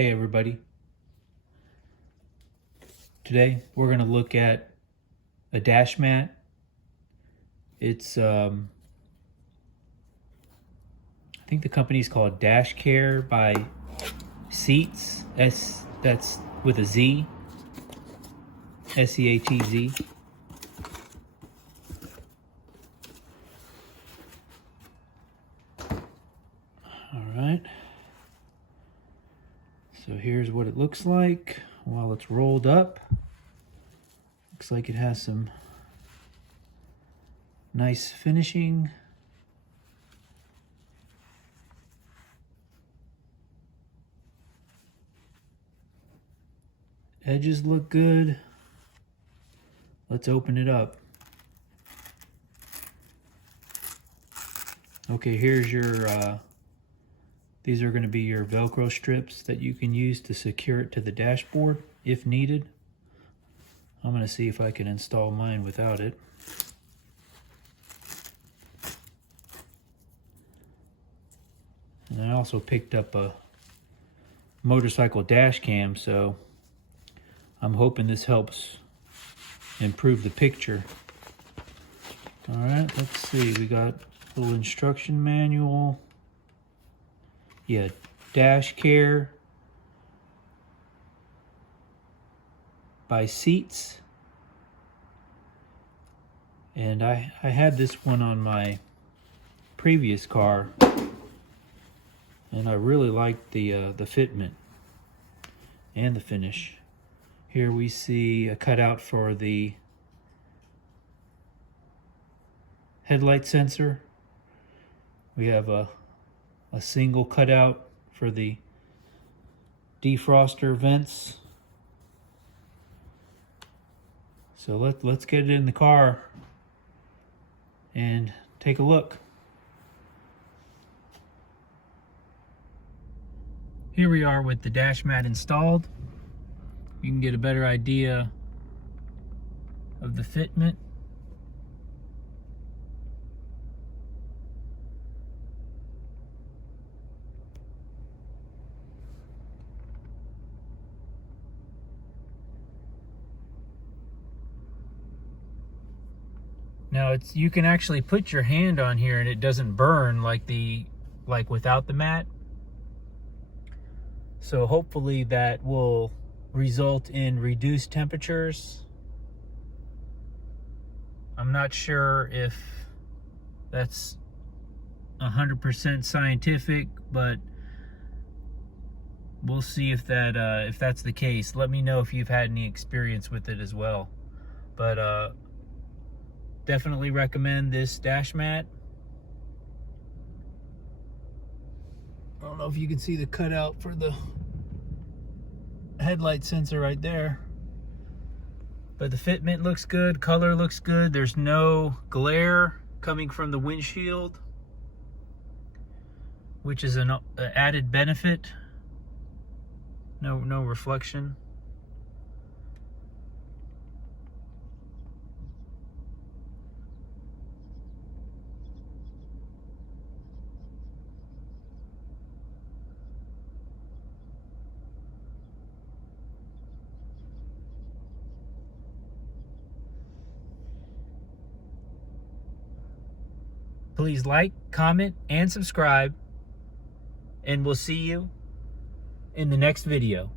Hey everybody. Today we're going to look at a Dashmat. It's I think the company's called Dashcare by Seatz. That's with a Z. S-E-A-T-Z. All right. So here's what it looks like while it's rolled up. Looks like it has some nice finishing. Edges look good. Let's open it up. Okay, here's your these are going to be your Velcro strips that you can use to secure it to the dashboard if needed. I'm going to see if I can install mine without it. And I also picked up a motorcycle dash cam, so I'm hoping this helps improve the picture. All right, let's see. We got a little instruction manual. Yeah, Dashcare by Seatz. And I had this one on my previous car, and I really liked the fitment and the finish. Here we see a cutout for the headlight sensor. We have a single cutout for the defroster vents. So let's get it in the car and take a look. Here we are with the Dashmat installed. You can get a better idea of the fitment. Now you can actually put your hand on here and it doesn't burn like without the mat. So hopefully that will result in reduced temperatures. I'm not sure if that's 100% scientific, but we'll see if that's the case. Let me know if you've had any experience with it as well. But definitely recommend this Dashmat. I don't know if you can see the cutout for the headlight sensor right there, but the fitment looks good, color looks good. There's no glare coming from the windshield, which is an added benefit. No reflection. Please like, comment, and subscribe, and we'll see you in the next video.